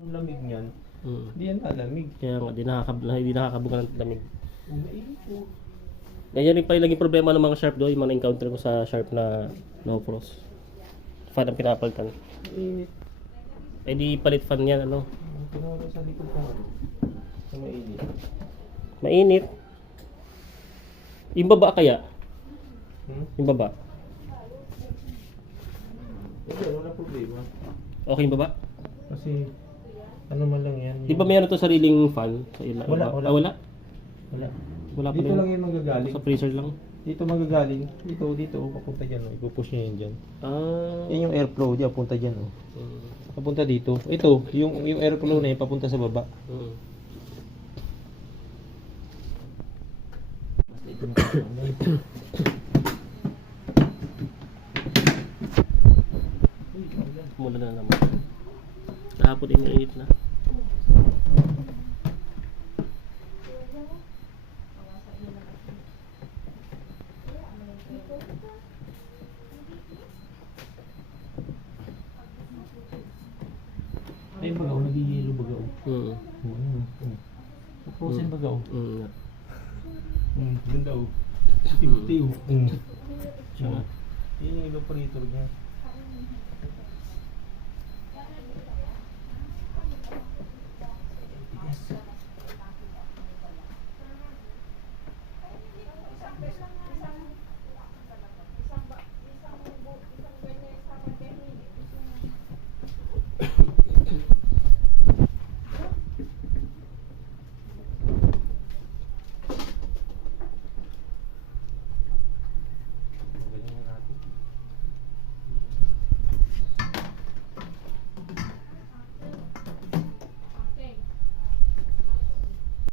Ang lamig niyan, Mm. hindi yan lalamig. Kaya nga, di, nakakab hindi nakakabuga ng lamig. Ang mainit po. Ganyan rin pa yung naging problema ng mga sharp doon, yung mga na-encounter ko sa sharp na no frost. Fan ang pinapalitan. Mainit. Eh di palit fan yan, ano. Pinuro sa likod ko. Sa mainit. Mainit. Yung baba kaya? Hmm? Yung baba? Hindi, wala problema. Okay yung baba? Kasi, ano man lang yan. Di ba mayroon to sariling fan? Sa ila? Wala, Ah, wala. wala? Wala. Wala pa Dito lang yan magagaling. Sa freezer lang. Dito magagaling. Dito, dito. oh, Papunta dyan. Oh. Ipupush niya yan dyan. Ah. Yan yung airflow. Diyan, papunta dyan. Oh. Mm. Papunta dito. Ito, yung, yung airflow na yun, papunta sa baba. Mm. Mula na naman. Kahapon din mainit na. Ay, bagaw, oh, nag-yelo bagaw. Oo. Oh. Mm. Oo. Oh, Frozen mm. bagaw. Oo. Mm, mm, ganda oh. Tipti oh. Mm. Tsaka, yun yung evaporator niya.